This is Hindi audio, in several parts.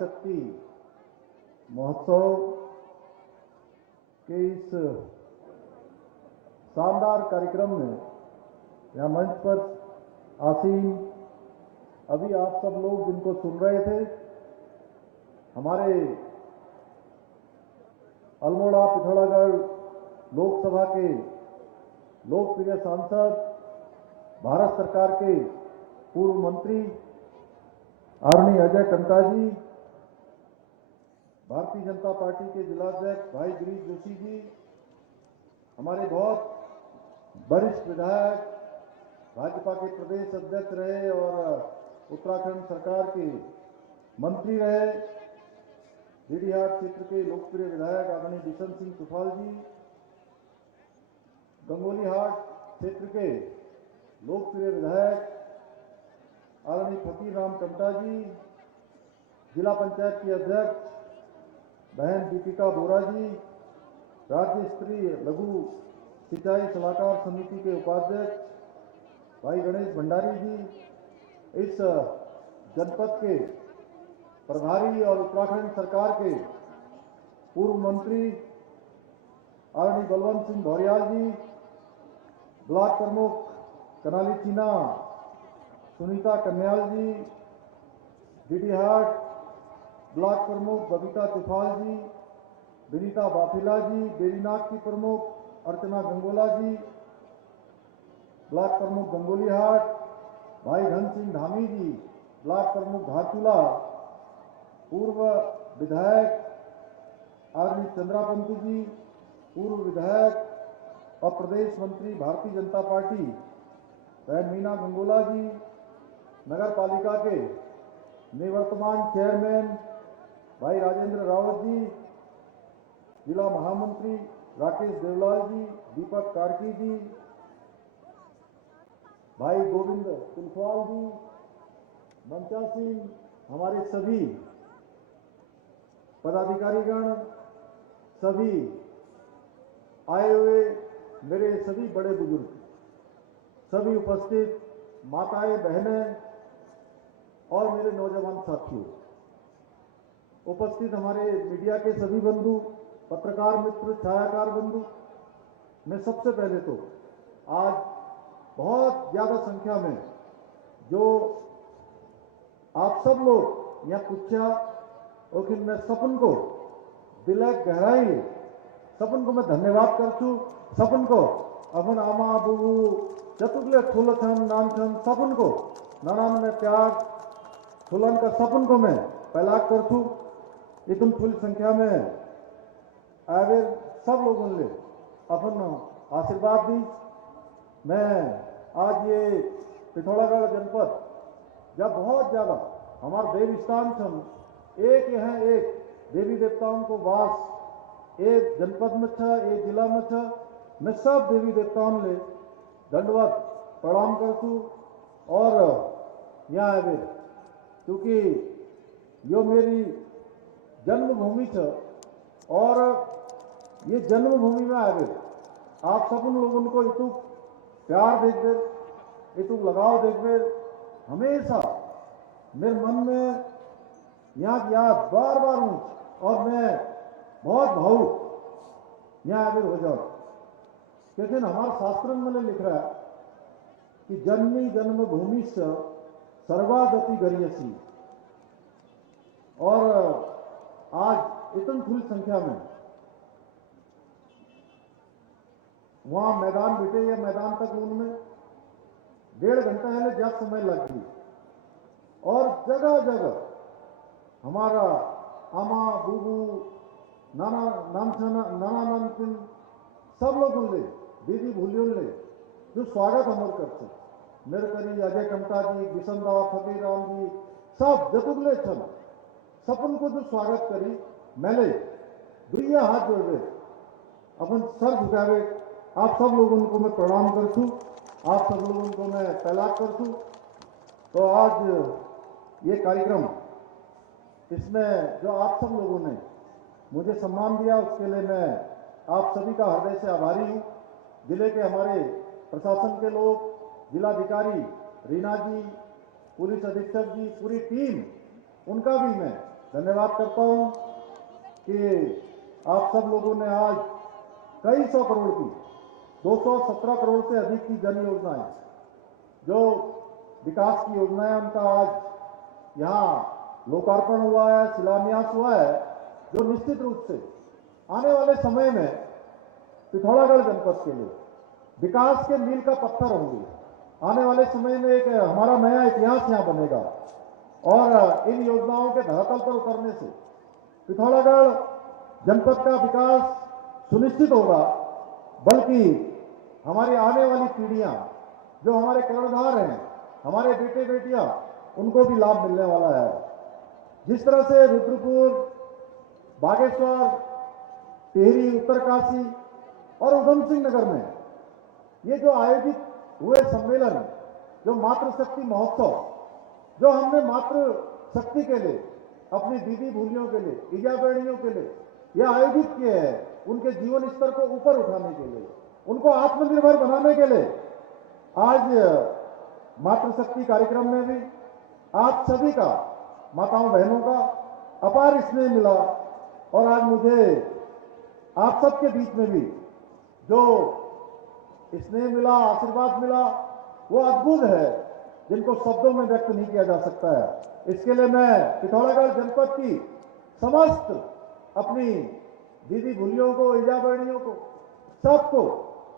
शक्ति महोत्सव के इस शानदार कार्यक्रम में यहाँ मंच पर आसीन अभी आप सब लोग जिनको सुन रहे थे, हमारे अल्मोड़ा पिथौरागढ़ लोकसभा के लोकप्रिय सांसद, भारत सरकार के पूर्व मंत्री आदरणीय अजय टम्टा जी, भारतीय जनता पार्टी के जिलाध्यक्ष भाई गिरीश जोशी जी, हमारे बहुत वरिष्ठ विधायक, भाजपा के प्रदेश अध्यक्ष रहे और उत्तराखंड सरकार के मंत्री रहे, डीडीहाट क्षेत्र के लोकप्रिय विधायक आदरणीय बिशन सिंह चुफाल जी, गंगोलीहाट क्षेत्र के लोकप्रिय विधायक आदरणीय फकीर राम टम्टा जी, जिला पंचायत की अध्यक्ष बहन दीपिका बोरा जी, राज्य स्तरीय लघु सिंचाई सलाहकार समिति के उपाध्यक्ष भाई गणेश भंडारी जी, इस जनपद के प्रभारी और उत्तराखंड सरकार के पूर्व मंत्री आदरणीय बलवंत सिंह भौरियाल जी, ब्लॉक प्रमुख कनाली चीना सुनीता कन्याल जी, डीडीहाट ब्लॉक प्रमुख बबीता चुफाल जी, विनीता बाफिला जी, बेरीनाथ की प्रमुख अर्चना गंगोला जी, ब्लॉक प्रमुख गंगोलीहाट भाई धन सिंह धामी जी, ब्लॉक प्रमुख धारचूला, पूर्व विधायक आदरणीय चंद्रापंतु जी, पूर्व विधायक और प्रदेश मंत्री भारतीय जनता पार्टी बहन मीना गंगोला जी, नगर पालिका के निवर्तमान चेयरमैन भाई राजेंद्र रावत जी, जिला महामंत्री राकेश देवलाल जी, दीपक कार्की जी, भाई गोविंद कुलफाल जी, मंचा सिंह, हमारे सभी पदाधिकारीगण, सभी आए हुए मेरे सभी बड़े बुजुर्ग, सभी उपस्थित माताएं, बहनें और मेरे नौजवान साथियों, उपस्थित हमारे मीडिया के सभी बंधु, पत्रकार मित्र, छायाकार बंधु, मैं सबसे पहले तो आज बहुत ज्यादा संख्या में जो आप सब लोग यहाँ पूछा और मैं सपन को दिल गहराई सपन को मैं धन्यवाद करछू। सपन को अपन आमा बुबू चतुर्ले ठुल छन नाम छन सपन को नानान में प्यार ठुलन का सपन को मैं पहलाक करछू। इतनी फुल संख्या में आवे सब लोगों ने अपन आशीर्वाद दी। मैं आज ये पिथौरागढ़ जनपद जब बहुत ज्यादा हमारे देव स्थान छन, एक यहाँ एक देवी देवताओं को वास एक जनपद में छ, एक जिला में छ, मैं सब देवी देवताओं ले दंडवत प्रणाम करछू और यहाँ आवे क्योंकि यो मेरी जन्मभूमि छ और ये जन्मभूमि में आवे आप सब उन लोगों को इतु प्यार देखते, इतु लगाव देखते, हमेशा मेरे मन में यहाँ की याद बार बार हूँ और मैं बहुत भावुक यहाँ आगे हो जाओ क्योंकि हमारे शास्त्र में लिख रहा है कि जन्मी जन्मभूमि से सर्वागति गरियसी और आज इतनी फुल संख्या में वहां मैदान बिटे या मैदान तक उनमें 1.5 घंटा है ज्यादा समय लग गई और जगह जगह हमारा आमा बूबू नाना नानकिन सब लोगों ले दीदी भूलियों ले जो स्वागत अमर करते मेरे करी अजय टम्टा जी, बिशनदा फकीर राम जी सब जतुगले छन सपन को जो स्वागत करी मैंने दुनिया हाथ जोड़ दे अपन सर झुकावे आप सब लोगों को मैं प्रणाम करछू, आप सब लोगों को मैं तैलाक करछू। तो आज ये कार्यक्रम इसमें जो आप सब लोगों ने मुझे सम्मान दिया उसके लिए मैं आप सभी का हृदय से आभारी हूँ। जिले के हमारे प्रशासन के लोग, जिलाधिकारी रीना जी, पुलिस अधीक्षक जी, पूरी टीम, उनका भी मैं धन्यवाद करता हूं कि आप सब लोगों ने आज कई सौ करोड़ की 217 करोड़ से अधिक की जन योजनाएं, जो विकास की योजनाएं, उनका आज यहाँ लोकार्पण हुआ है, शिलान्यास हुआ है, जो निश्चित रूप से आने वाले समय में पिथौरागढ़ जनपद के लिए विकास के मील का पत्थर होंगे। आने वाले समय में एक हमारा नया इतिहास यहाँ बनेगा और इन योजनाओं के धरातल पर उतरने से पिथौरागढ़ जनपद का विकास सुनिश्चित होगा, बल्कि हमारी आने वाली पीढ़ियां, जो हमारे कर्णधार हैं, हमारे बेटे बेटियां, उनको भी लाभ मिलने वाला है। जिस तरह से रुद्रपुर, बागेश्वर, टिहरी, उत्तरकाशी और उधम सिंह नगर में ये जो आयोजित हुए सम्मेलन, जो मातृशक्ति महोत्सव, जो हमने मातृ शक्ति के लिए, अपनी दीदी भूलियों के लिए, ईजा बेड़ियों के लिए यह आयोजित किए हैं, उनके जीवन स्तर को ऊपर उठाने के लिए, उनको आत्मनिर्भर बनाने के लिए। आज मातृशक्ति कार्यक्रम में भी आप सभी का, माताओं बहनों का अपार स्नेह मिला और आज मुझे आप सबके बीच में भी जो स्नेह मिला, आशीर्वाद मिला, वो अद्भुत है, जिनको शब्दों में व्यक्त नहीं किया जा सकता है। इसके लिए मैं पिथौरागढ़ जनपद की समस्त अपनी दीदी भूलियों को, ईजा बहनियों को, सबको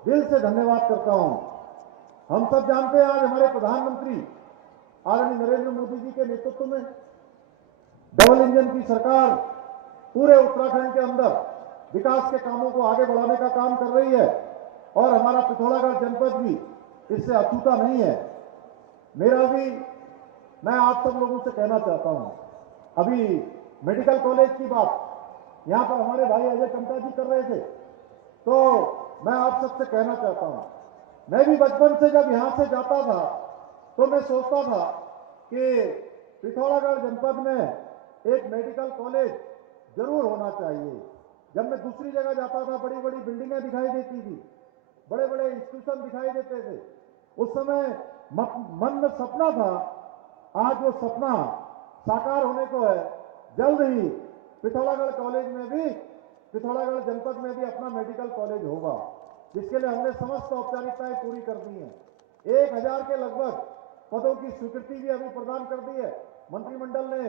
दिल से धन्यवाद करता हूं। हम सब जानते हैं आज हमारे प्रधानमंत्री आदरणीय नरेंद्र मोदी जी के नेतृत्व में डबल इंजन की सरकार पूरे उत्तराखंड के अंदर विकास के कामों को आगे बढ़ाने का काम कर रही है और हमारा पिथौरागढ़ जनपद भी इससे अछूता नहीं है। मैं आप सब लोगों से कहना चाहता हूं, अभी मेडिकल कॉलेज की बात यहां पर हमारे भाई अजय टमटा जी कर रहे थे, तो मैं आप सबसे कहना चाहता हूं, मैं भी बचपन से जब यहां से जाता था तो मैं सोचता था कि पिथौरागढ़ जनपद में एक मेडिकल कॉलेज जरूर होना चाहिए। जब मैं दूसरी जगह जाता था, बड़ी बड़ी बिल्डिंगें दिखाई देती थी, बड़े बड़े इंस्टीट्यूशन दिखाई देते थे, उस समय मन में सपना था, आज वो सपना साकार होने को है। जल्द ही पिथौरागढ़ कॉलेज में भी, पिथौरागढ़ जनपद में भी अपना मेडिकल कॉलेज होगा, जिसके लिए हमने समस्त औपचारिकताएं पूरी कर दी हैं। 1000 के लगभग पदों की स्वीकृति भी अभी प्रदान कर दी है, मंत्रिमंडल ने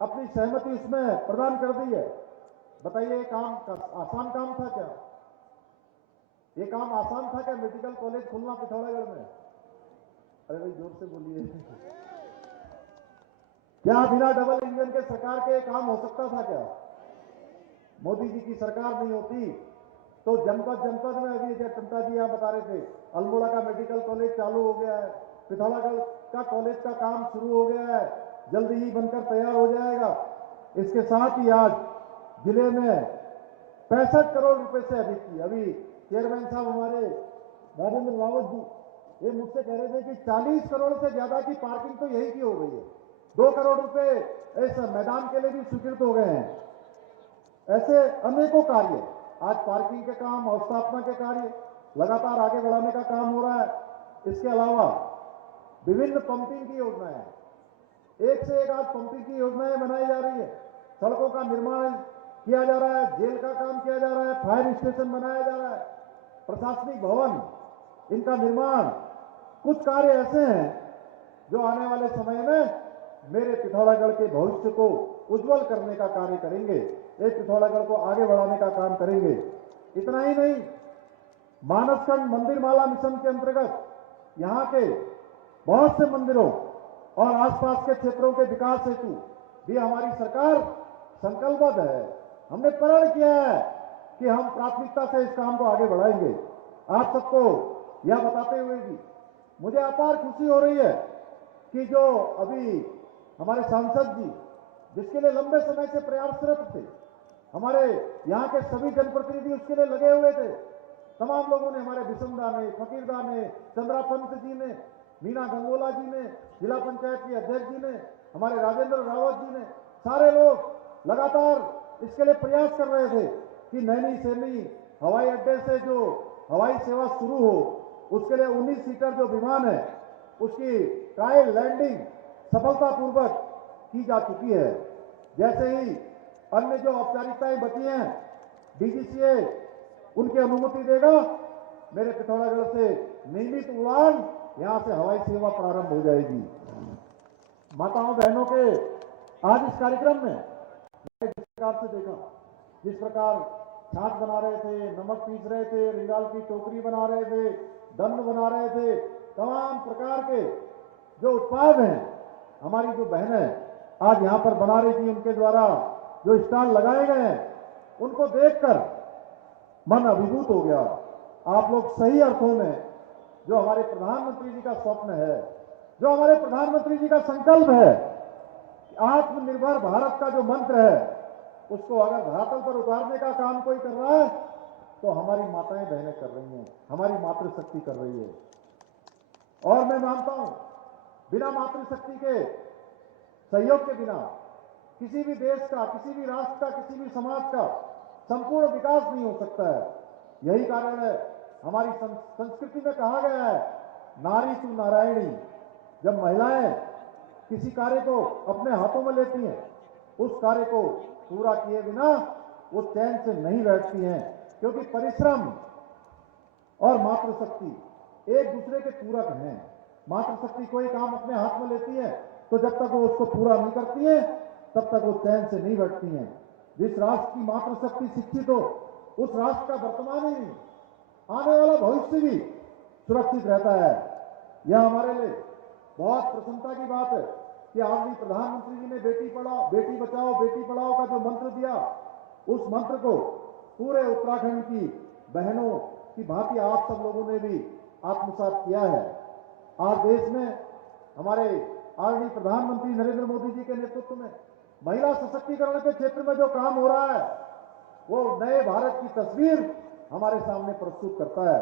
अपनी सहमति उसमें प्रदान कर दी है। बताइए, ये काम आसान काम था क्या? ये काम आसान था क्या, मेडिकल कॉलेज खुलना पिथौरागढ़ में? अरे भाई जोर से बोलिए। क्या बिना डबल इंजन के सरकार के काम हो सकता था क्या? मोदी जी की सरकार नहीं होती तो जनपद जनपद में, अभी टमटा जी यहां बता रहे थे, अल्मोड़ा का मेडिकल कॉलेज चालू हो गया है, पिथौरागढ़ का कॉलेज का काम शुरू हो गया है, जल्दी ही बनकर तैयार हो जाएगा। इसके साथ ही आज जिले में 65 करोड़ रुपए से अधिक की, अभी चेयरमैन साहब हमारे राजेंद्र रावत जी ये मुझसे कह रहे थे कि 40 करोड़ से ज्यादा की पार्किंग तो यही की हो गई है। 2 करोड़ रुपए इस मैदान के लिए भी स्वीकृत हो गए हैं। ऐसे अनेकों कार्य, आज पार्किंग के काम, अवस्थापना के कार्य लगातार आगे बढ़ाने का काम हो रहा है। इसके अलावा विभिन्न पंपिंग की योजनाएं, एक से एक आज पंपिंग की योजनाएं बनाई जा रही है, सड़कों का निर्माण किया जा रहा है, जेल का काम किया जा रहा है, फायर स्टेशन बनाया जा रहा है, प्रशासनिक भवन, इनका निर्माण। कुछ कार्य ऐसे हैं जो आने वाले समय में मेरे पिथौरागढ़ के भविष्य को उज्जवल करने का कार्य करेंगे, एक पिथौरागढ़ को आगे बढ़ाने का काम करेंगे। इतना ही नहीं, मानसखंड मंदिर माला मिशन के अंतर्गत यहां के बहुत से मंदिरों और आसपास के क्षेत्रों के विकास हेतु भी हमारी सरकार संकल्पबद्ध है। हमने प्रण किया है कि हम प्राथमिकता से इस काम को आगे बढ़ाएंगे। आप सबको यह बताते हुए भी मुझे अपार खुशी हो रही है कि जो अभी हमारे सांसद जी, जिसके लिए लंबे समय से प्रयासरत थे, हमारे यहाँ के सभी जनप्रतिनिधि उसके लिए लगे हुए थे, तमाम लोगों ने, हमारे विषमदा ने, फकीरदा ने, चंद्रा पंत जी ने, मीना गंगोला जी ने, जिला पंचायत के अध्यक्ष जी ने, हमारे राजेंद्र रावत जी ने, सारे लोग लगातार इसके लिए प्रयास कर रहे थे कि नैनी सैनी हवाई अड्डे से जो हवाई सेवा शुरू हो, उसके लिए 19 सीटर जो विमान है उसकी ट्रायल लैंडिंग सफलतापूर्वक की जा चुकी है। जैसे ही अन्य जो औपचारिकताएं बची हैं, डीजीसीए उनकी अनुमति देगा, मेरे पिथौरागढ़ से नियमित उड़ान यहां से हवाई सेवा प्रारंभ हो जाएगी। माताओं बहनों के आज इस कार्यक्रम में जिस प्रकार से देखा, जिस प्रकार छाछ बना रहे थे, नमक पीस रहे थे, रिंगाल की टोकरी बना रहे थे, दंड बना रहे थे, तमाम प्रकार के जो उत्पाद हैं हमारी जो बहनें आज यहां पर बना रही थी, उनके द्वारा जो स्टॉल लगाए गए हैं, उनको देखकर मन अभिभूत हो गया। आप लोग सही अर्थों में जो हमारे प्रधानमंत्री जी का स्वप्न है, जो हमारे प्रधानमंत्री जी का संकल्प है, आत्मनिर्भर भारत का जो मंत्र है, उसको अगर धरातल पर उतारने का काम कोई कर रहा है तो हमारी माताएं बहनें कर रही हैं, हमारी मातृशक्ति कर रही है। और मैं मानता हूं बिना मातृशक्ति के सहयोग के बिना किसी भी देश का, किसी भी राष्ट्र का, किसी भी समाज का संपूर्ण विकास नहीं हो सकता है। यही कारण है हमारी संस्कृति में कहा गया है, नारी तू नारायणी। जब महिलाएं किसी कार्य को अपने हाथों में लेती हैं, उस कार्य को पूरा किए बिना वो चैन से नहीं बैठती हैं, क्योंकि परिश्रम और मातृशक्ति एक दूसरे के पूरक हैं। मातृशक्ति कोई काम अपने हाथ में लेती है तो जब तक वो उसको पूरा नहीं करती है तब तक वो चैन से नहीं बैठती हैं। जिस राष्ट्र की मातृशक्ति शिक्षित हो, उस राष्ट्र का वर्तमान ही नहीं, आने वाला भविष्य भी सुरक्षित रहता है। यह हमारे लिए बहुत प्रसन्नता की बात है कि आज भी प्रधानमंत्री जी ने बेटी पढ़ाओ, बेटी बचाओ, बेटी पढ़ाओ का जो मंत्र दिया, उस मंत्र को पूरे उत्तराखंड की बहनों की भांति आप सब लोगों ने भी आत्मसात किया है। आज देश में हमारे आदरणीय प्रधानमंत्री नरेंद्र मोदी जी के नेतृत्व में महिला सशक्तिकरण के क्षेत्र में जो काम हो रहा है, वो नए भारत की तस्वीर हमारे सामने प्रस्तुत करता है।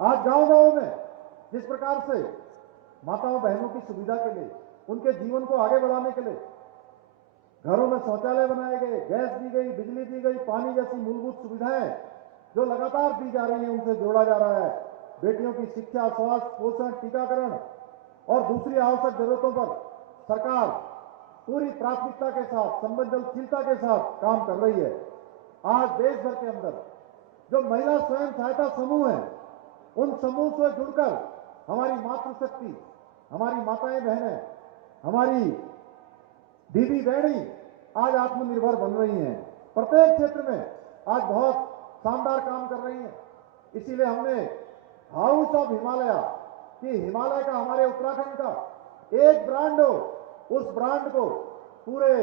आज गांव-गांव में जिस प्रकार से माताओं बहनों की सुविधा के लिए, उनके जीवन को आगे बढ़ाने के लिए घरों में शौचालय बनाए गए, गैस दी गई, बिजली दी गई, पानी जैसी मूलभूत सुविधाएं जो लगातार दी जा रही है, उनसे जोड़ा जा रहा है। बेटियों की शिक्षा, स्वास्थ्य, पोषण, टीकाकरण और दूसरी आवश्यक जरूरतों पर सरकार पूरी प्राथमिकता के साथ, संवेदनशीलता के साथ काम कर रही है। आज देश भर के अंदर जो महिला स्वयं सहायता समूह है, उन समूह से जुड़कर हमारी मातृशक्ति, हमारी माताएं बहनें, हमारी दीदी बहनी आज आत्मनिर्भर बन रही हैं। प्रत्येक क्षेत्र में आज बहुत शानदार काम कर रही हैं। इसीलिए हमने हाउस ऑफ हिमालय, कि हिमालय का, हमारे उत्तराखंड का एक ब्रांड हो, उस ब्रांड को पूरे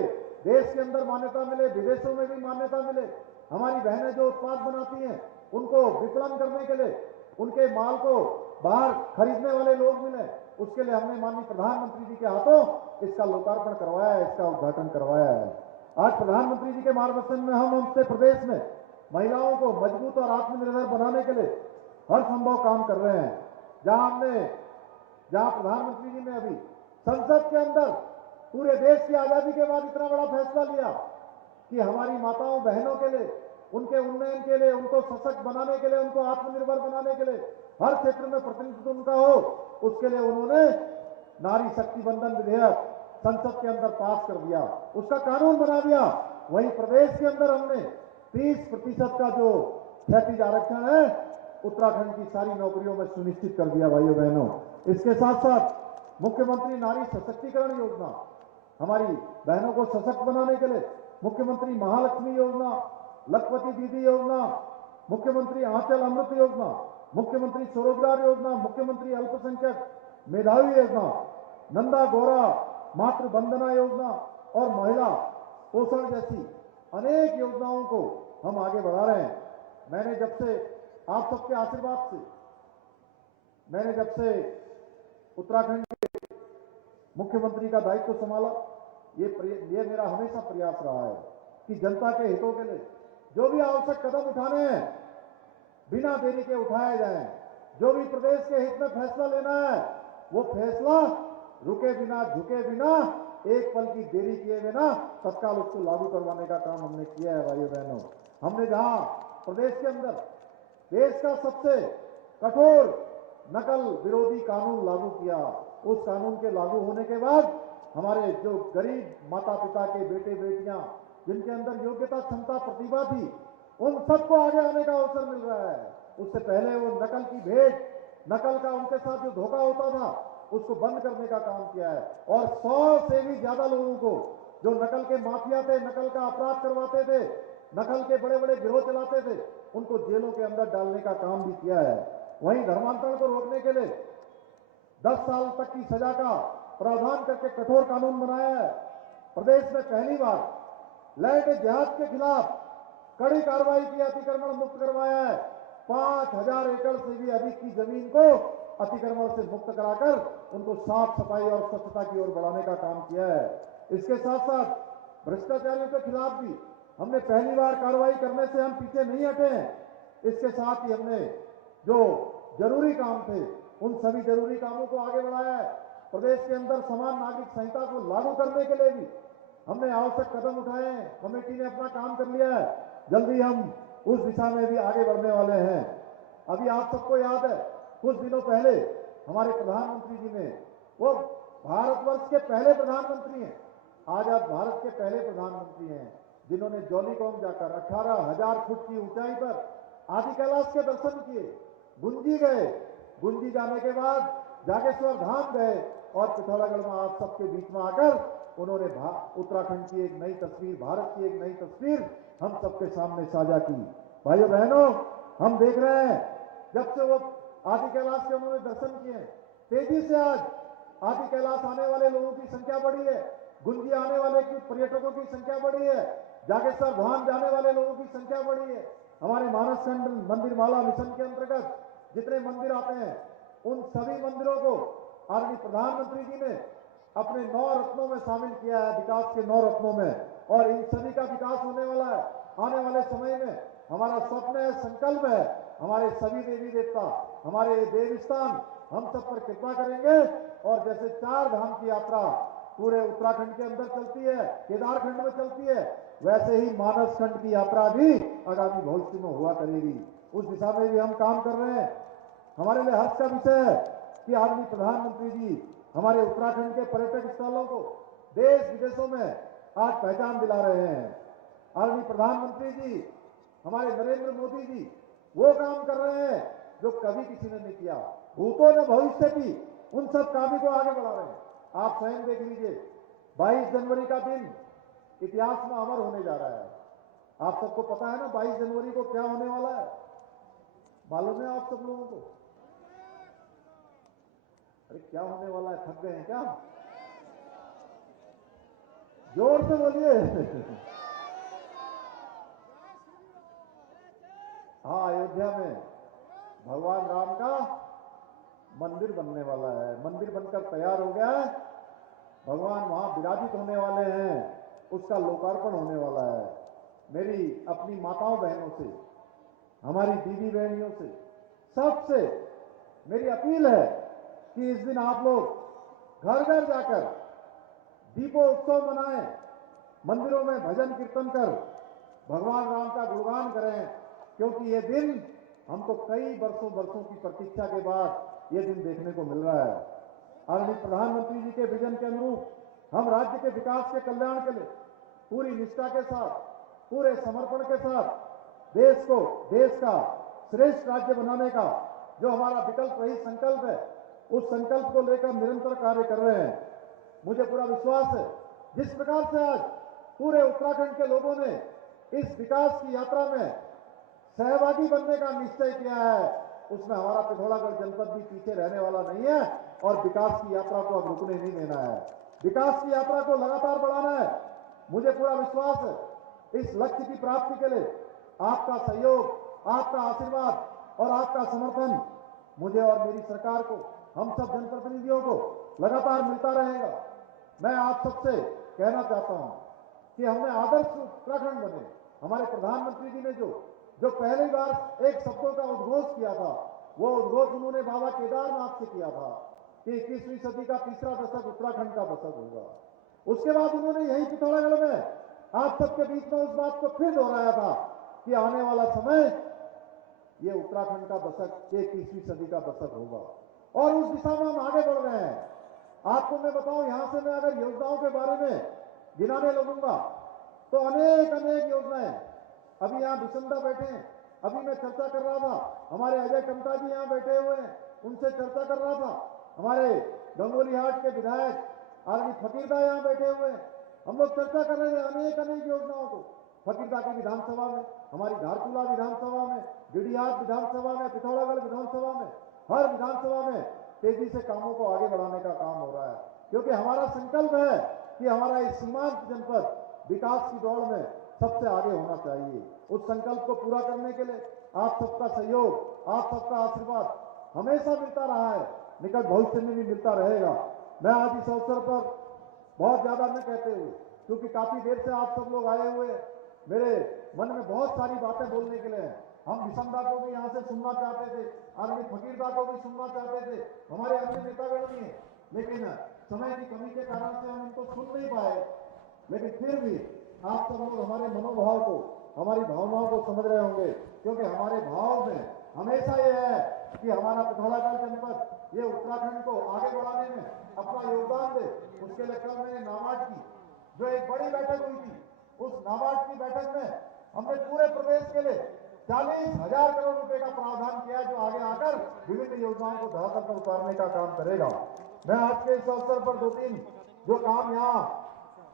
देश के अंदर मान्यता मिले, विदेशों में भी मान्यता मिले। हमारी बहनें जो उत्पाद बनाती हैं उनको विपणन करने के लिए, उनके माल को बाहर खरीदने वाले लोग मिले, उसके लिए हमने माननीय प्रधानमंत्री जी के हाथों इसका लोकार्पण करवाया है, इसका उद्घाटन करवाया है। आज प्रधानमंत्री जी के मार्गदर्शन में हम अपने प्रदेश में महिलाओं को मजबूत और आत्मनिर्भर बनाने के लिए हर संभव काम कर रहे हैं। जहां प्रधानमंत्री जी ने अभी संसद के अंदर पूरे देश की आजादी के बाद इतना बड़ा फैसला लिया कि हमारी माताओं बहनों के लिए, उनके उन्नयन के लिए, उनको सशक्त बनाने के लिए, उनको आत्मनिर्भर बनाने के लिए हर क्षेत्र में प्रतिनिधित्व उनका हो, उसके लिए उन्होंने नारी शक्ति बंधन विधेयक संसद के अंदर पास कर दिया, उसका कानून बना दिया। वहीं प्रदेश के अंदर हमने 30% का जो क्षैतिज आरक्षण है उत्तराखंड की सारी नौकरियों में सुनिश्चित कर दिया। भाइयों बहनों, इसके साथ साथ मुख्यमंत्री नारी सशक्तिकरण योजना, हमारी बहनों को सशक्त बनाने के लिए मुख्यमंत्री महालक्ष्मी योजना, लखपति दीदी योजना, मुख्यमंत्री आंचल अमृत योजना, मुख्यमंत्री स्वरोजगार योजना, मुख्यमंत्री अल्पसंख्यक मेधावी योजना, नंदा गौरा मातृ वंदना योजना और महिला पोषण जैसी अनेक योजनाओं को हम आगे बढ़ा रहे हैं। मैंने जब से आप सबके आशीर्वाद से, मैंने जब से उत्तराखंड के मुख्यमंत्री का दायित्व संभाला, ये मेरा हमेशा प्रयास रहा है कि जनता के हितों के लिए जो भी आवश्यक कदम उठाने हैं बिना देरी के उठाए जाएं। जो भी प्रदेश के हित में फैसला लेना है वो फैसला रुके बिना, झुके बिना, एक पल की देरी किए बिना तत्काल उसको लागू करवाने का काम हमने किया है। भाइयों बहनों, हमने जहां प्रदेश के अंदर देश का सबसे कठोर नकल विरोधी कानून लागू किया, उस कानून के लागू होने के बाद हमारे जो गरीब माता पिता के बेटे बेटियां जिनके अंदर योग्यता क्षमता प्रतिभा थी, उन सबको आगे आने का अवसर मिल रहा है। उससे पहले वो नकल की भेंट, नकल का उनके साथ जो धोखा होता था, उसको बंद करने का काम किया है। और 100 से भी ज्यादा लोगों को, जो नकल के माफिया थे, नकल का अपराध करवाते थे, नकल के बड़े बड़े गिरोह चलाते थे, उनको जेलों के अंदर डालने का काम भी किया है। वहीं धर्मांतरण को रोकने के लिए 10 साल तक की सजा का प्रावधान करके कठोर कानून बनाया है। प्रदेश में पहली बार लैंड जिहाद के खिलाफ कड़ी कार्रवाई की, अतिक्रमण मुक्त करवाया है। 5000 एकड़ से भी अधिक की जमीन को अतिक्रमण से मुक्त कराकर उनको साफ सफाई और स्वच्छता की ओर बढ़ाने का काम किया है। इसके साथ साथ भ्रष्टाचारियों के खिलाफ भी हमने पहली बार कार्रवाई करने से हम पीछे नहीं हटे हैं। इसके साथ ही हमने जो जरूरी काम थे, उन सभी जरूरी कामों को आगे बढ़ाया है। प्रदेश के अंदर समान नागरिक संहिता को लागू करने के लिए भी हमने आवश्यक कदम उठाए हैं। कमेटी ने अपना काम कर लिया है, जल्दी हम उस दिशा में भी आगे बढ़ने वाले हैं। अभी आप सबको याद है, कुछ दिनों पहले हमारे प्रधानमंत्री जी ने, वो भारतवर्ष के पहले प्रधानमंत्री हैं, आजाद भारत के पहले प्रधानमंत्री हैं, जिन्होंने जौलीकौंग जाकर 18,000 फुट की ऊंचाई पर आदि कैलाश के दर्शन किए, गुंजी गए। गुंजी जाने के बाद जागेश्वर धाम गए और पिथौरागढ़ में आप सबके बीच में आकर उन्होंने उत्तराखंड की एक नई तस्वीर, भारत की एक नई तस्वीर हम सबके सामने साझा की। भाइयों बहनों, हम देख रहे हैं जब से वो आदि कैलाश के उन्होंने दर्शन किए, तेजी से आज आदि कैलाश आने वाले लोगों की संख्या बढ़ी है, गुंजी आने वाले पर्यटकों की संख्या बढ़ी है, जागेश्वर धाम जाने वाले लोगों की संख्या बढ़ी है। हमारे मानसखंड मंदिर माला मिशन के अंतर्गत जितने मंदिर आते हैं, उन सभी मंदिरों को आदरणीय प्रधानमंत्री जी ने अपने 9 रत्नों में शामिल किया है, विकास के 9 रत्नों में, और इन सभी का विकास होने वाला है। आने वाले समय में हमारा स्वप्न है, संकल्प है, हमारे सभी देवी देवता, हमारे देव स्थान हम सब पर कृपा करेंगे। और जैसे 4 धाम की यात्रा पूरे उत्तराखंड के अंदर चलती है, केदारखंड में चलती है, वैसे ही मानस खंड की यात्रा भी आगामी भविष्य में हुआ करेगी। उस दिशा में भी हम काम कर रहे हैं। हमारे लिए हर्ष का विषय है कि आदरणीय प्रधानमंत्री जी हमारे उत्तराखंड के पर्यटक स्थलों को देश विदेशों में आज पहचान दिला रहे हैं। आदरणीय प्रधानमंत्री जी, हमारे नरेंद्र मोदी जी वो काम कर रहे हैं जो कभी किसी ने नहीं किया, भूतों ने भविष्य की, उन सब कामों को आगे बढ़ा रहे हैं। आप स्वयं देख लीजिए, 22 जनवरी का दिन इतिहास में अमर होने जा रहा है। आप सबको पता है ना 22 जनवरी को क्या होने वाला है? मालूम है आप सब लोगों को? अरे क्या होने वाला है? थक गए हैं क्या? जोर से बोलिए। हाँ, अयोध्या में भगवान राम का मंदिर बनने वाला है। मंदिर बनकर तैयार हो गया है, भगवान वहां विराजित होने वाले हैं, उसका लोकार्पण होने वाला है। मेरी अपनी माताओं बहनों से, हमारी दीदी बहनियों से, सबसे मेरी अपील है कि इस दिन आप लोग घर घर जाकर दीपोत्सव मनाएं, मंदिरों में भजन कीर्तन कर भगवान राम का गुणगान करें, क्योंकि ये दिन हमको कई वर्षों की प्रतीक्षा के बाद ये दिन देखने को मिल रहा है। आदरणीय प्रधानमंत्री जी के विजन के अनुरूप हम राज्य के विकास के कल्याण के लिए पूरी निष्ठा के साथ, पूरे समर्पण के साथ देश का श्रेष्ठ राज्य बनाने का जो हमारा विकल्प रही संकल्प है, उस संकल्प को लेकर निरंतर कार्य कर रहे हैं। मुझे पूरा विश्वास है, जिस प्रकार से आज पूरे उत्तराखंड के लोगों ने इस विकास की यात्रा में सहभागी बनने का निश्चय किया है, उसमें हमारा पिथौरागढ़ जनपद भी पीछे रहने वाला नहीं है और विकास की यात्रा को अब रुकने नहीं देना है। विकास की यात्रा को लगातार बढ़ाना है। मुझे पूरा विश्वास है, इस लक्ष्य की प्राप्ति के लिए आपका सहयोग, आपका आशीर्वाद और आपका समर्थन मुझे और मेरी सरकार को, हम सब जनप्रतिनिधियों को लगातार मिलता रहेगा। मैं आप सबसे कहना चाहता हूं कि हमने आदर्श उत्तराखंड बने। हमारे प्रधानमंत्री जी ने जो पहली बार एक शब्दों का उद्घोष किया था, वो उद्घोष उन्होंने बाबा केदारनाथ से किया था कि 21वीं सदी का तीसरा दशक उत्तराखंड का दशक होगा। उसके बाद उन्होंने यही पिथौरागढ़ में आप सबके बीच में उस बात को फिर दोहराया था कि आने वाला समय ये उत्तराखंड का दशक 21वीं सदी का दशक होगा, और उस दिशा में हम आगे बढ़ रहे हैं। आपको मैं बताऊं, यहां से मैं अगर योजनाओं के बारे में गिनाने लगूंगा तो अनेक अनेक योजनाएं। अभी यहां बिसंदा बैठे हैं, अभी मैं चर्चा कर रहा था, हमारे अजय टमटा जी यहां बैठे हुए हैं, उनसे चर्चा कर रहा था। हमारे गंगोली हाट के विधायक आदमी फकीरदा यहां बैठे हुए हैं, हम लोग चर्चा कर रहे थे अनेक अनेक योजनाओं को। फकीरदा की विधानसभा में, हमारी धारचूला विधानसभा में, गिडियात विधानसभा में, पिथौरागढ़ विधानसभा में, हर विधानसभा में तेजी से कामों को आगे बढ़ाने का काम हो रहा है, क्योंकि हमारा संकल्प है कि हमारा इस सीमांत जनपद विकास की दौड़ में सबसे आगे होना चाहिए। उस संकल्प को पूरा करने के लिए आप सबका सहयोग, आप सबका आशीर्वाद हमेशा मिलता रहा है, निकट भविष्य में भी मिलता रहेगा। मैं आज इस अवसर पर बहुत ज्यादा न कहते हुए, क्योंकि काफी देर से आप सब लोग आए हुए, मेरे मन में बहुत सारी बातें बोलने के लिए हैं। हम विषमदा को भी यहाँ से सुनना चाहते थे, आदमी फकीरदा को भी सुनना चाहते थे, हमारे अन्य नेतागण भी हैं, लेकिन समय की कमी के कारण से हम इनको सुन नहीं पाए। लेकिन फिर भी आप सब लोग हमारे मनोभाव को, हमारी भावनाओं को समझ रहे होंगे, क्योंकि हमारे भाव में हमेशा ये है कि हमारा पिथौरागढ़ जनपद ये उत्तराखंड को आगे बढ़ाने में अपना योगदान दे। उसके लिए कल मैंने नाबार्ड की जो एक बड़ी बैठक हुई थी, उस नाबार्ड की बैठक में हमने पूरे प्रदेश के लिए 40,000 करोड़ रुपए का प्रावधान किया, जो आगे आकर विभिन्न योजनाओं को धरातल पर उतारने का काम करेगा। मैं आज के इस अवसर पर 2-3 जो काम यहाँ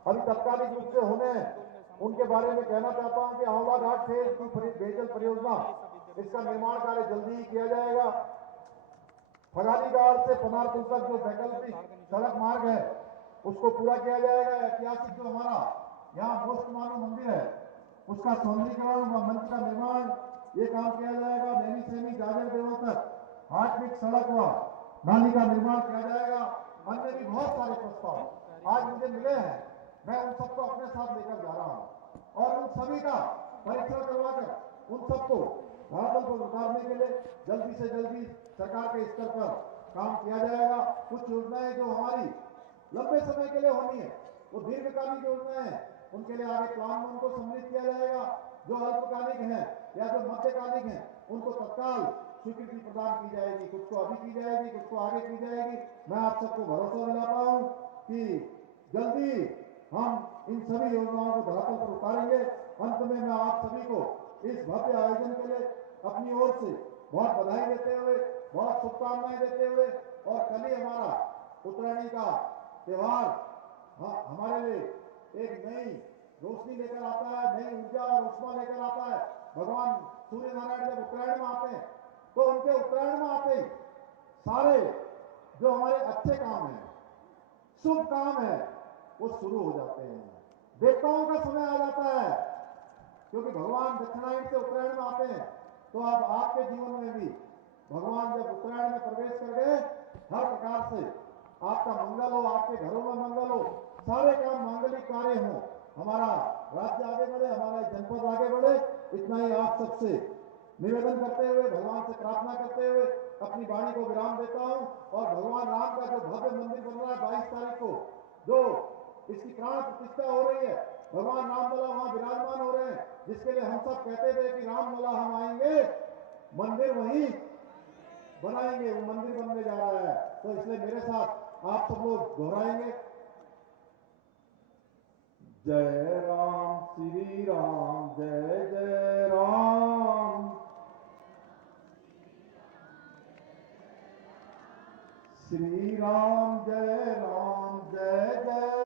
अभी तत्कालिक रूप से होने उनके बारे में कहना चाहता हूं कि आंवला घाट फेज 2 पेयजल परियोजना, इसका निर्माण कार्य जल्दी ही किया जाएगा। फगाली घाट से पनारपुर तक जो वैकल्पिक सड़क मार्ग है उसको पूरा किया जाएगा। ऐतिहासिक जो हमारा यहाँ मोस्ट मानू मंदिर है उसका सौंदर्यीकरण व मंच का निर्माण ये काम किया जाएगा। नैनी सेनी जाजर देवल तक हाटविक सड़क व नाली का निर्माण किया जाएगा। अन्य भी बहुत सारे प्रस्ताव आज मुझे मिले हैं, मैं उन सबको अपने साथ लेकर जा रहा हूं और उन सभी का परीक्षण करवाकर उन सबको धरातल पर उतारने के लिए जल्दी से जल्दी सरकार के स्तर पर काम किया जाएगा। कुछ योजनाएं जो हमारी लंबे समय के लिए होनी है, वो दीर्घकालिक योजनाएं हैं, उनके लिए आगे प्लान में उनको सम्मिलित किया जाएगा। जो अल्पकालिक हैं या जो मध्यकालिक हैं उनको तत्काल स्वीकृति प्रदान की जाएगी, कुछ को अभी की जाएगी, कुछ को आगे की जाएगी। मैं आप सबको भरोसा दिलाता हूं कि जल्दी हम इन सभी योजनाओं को धरातल पर उतारेंगे। अंत में मैं आप सभी को इस भव्य आयोजन के लिए अपनी ओर से बहुत बधाई देते हुए, बहुत शुभकामनाएं देते हुए, और कल ही हमारा उत्तरायणी का त्योहार हमारे लिए एक नई रोशनी लेकर आता है, नई ऊर्जा और उष्मा लेकर आता है। भगवान सूर्य नारायण जब उत्तरायण में आते हैं तो उनके उत्तरायण में आते ही सारे जो हमारे अच्छे काम हैं, शुभ काम है, वो शुरू हो जाते हैं। देवताओं का समय आ जाता है, क्योंकि भगवान दक्षिणायन से उत्तरायण में आते हैं। तो अब आपके जीवन में भी भगवान जब उत्तरायण में प्रवेश कर गए, हर प्रकार से आपका मंगल हो, आपके घरों में मंगल हो, सारे काम मांगलिक कार्य हो, हमारा राज्य आगे बढ़े, हमारा जनपद आगे बढ़े, इतना ही आप सबसे निवेदन करते हुए, भगवान से प्रार्थना करते हुए अपनी वाणी को विराम देता हूं। और भगवान राम का जो भव्य मंदिर बन रहा है 22 तारीख को, जो इसकी प्राण प्रतिष्ठा हो रही है, भगवान रामलला वहां विराजमान हो रहे हैं, जिसके लिए हम सब कहते थे कि रामलला हम आएंगे, मंदिर वहीं बनाएंगे, वो मंदिर बनने जा रहा है। तो इसलिए मेरे साथ आप सब लोग दोहराएंगे, जय राम श्री राम, जय जय राम, श्री राम जय राम, जय जय